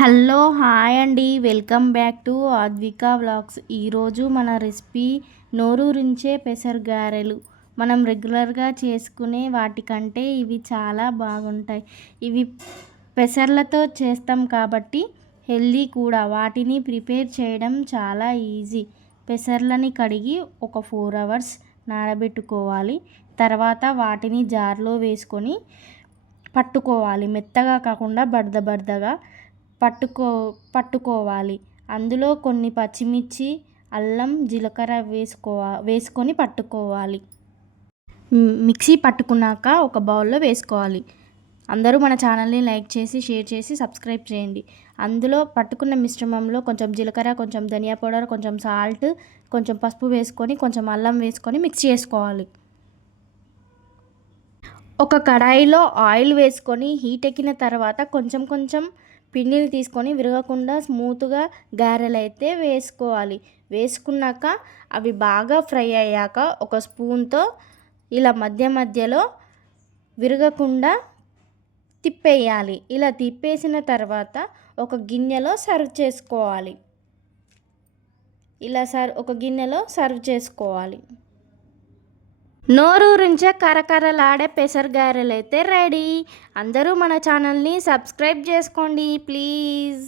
Hello hi అండి, welcome back to అద్వికా vlogs. ఈరోజు మన రెసిపీ నోరూరించే పెసర గారెలు. మనం రెగ్యులర్గా చేసుకునే వాటికంటే ఇవి చాలా బాగుంటాయి. ఇవి పెసర్లతో చేస్తాం కాబట్టి హెల్దీ కూడా. వాటిని ప్రిపేర్ చేయడం చాలా ఈజీ. పెసర్లని కడిగి ఒక 4 అవర్స్ నానబెట్టుకోవాలి. తర్వాత వాటిని జార్లో వేసుకొని పట్టుకోవాలి. మెత్తగా కాకుండా బరదగా పట్టుకోవాలి. అందులో కొన్ని పచ్చిమిర్చి, అల్లం, జీలకర్ర వేసుకొని పట్టుకోవాలి. మిక్సీ పట్టుకున్నాక ఒక బౌల్లో వేసుకోవాలి. అందరూ మన ఛానల్ని లైక్ చేసి, షేర్ చేసి, సబ్స్క్రైబ్ చేయండి. అందులో పట్టుకున్న మిశ్రమంలో కొంచెం జీలకర్ర, కొంచెం ధనియా పౌడర్, కొంచెం సాల్ట్, కొంచెం పసుపు వేసుకొని, కొంచెం అల్లం వేసుకొని మిక్స్ చేసుకోవాలి. ఒక కడాయిలో ఆయిల్ వేసుకొని హీట్ ఎక్కిన తర్వాత కొంచెం కొంచెం పిండిని తీసుకొని విరగకుండా స్మూత్గా గారెలు అయితే వేసుకోవాలి. వేసుకున్నాక అవి బాగా ఫ్రై అయ్యాక ఒక స్పూన్తో ఇలా మధ్యలో విరగకుండా తిప్పేయాలి. ఇలా తిప్పేసిన తర్వాత ఒక గిన్నెలో సర్వ్ చేసుకోవాలి. ఒక గిన్నెలో సర్వ్ చేసుకోవాలి. నోరూరించే కరకరలాడే పెసర గారెలు అయితే రెడీ. అందరూ మన ఛానల్ని సబ్స్క్రైబ్ చేసుకోండి ప్లీజ్.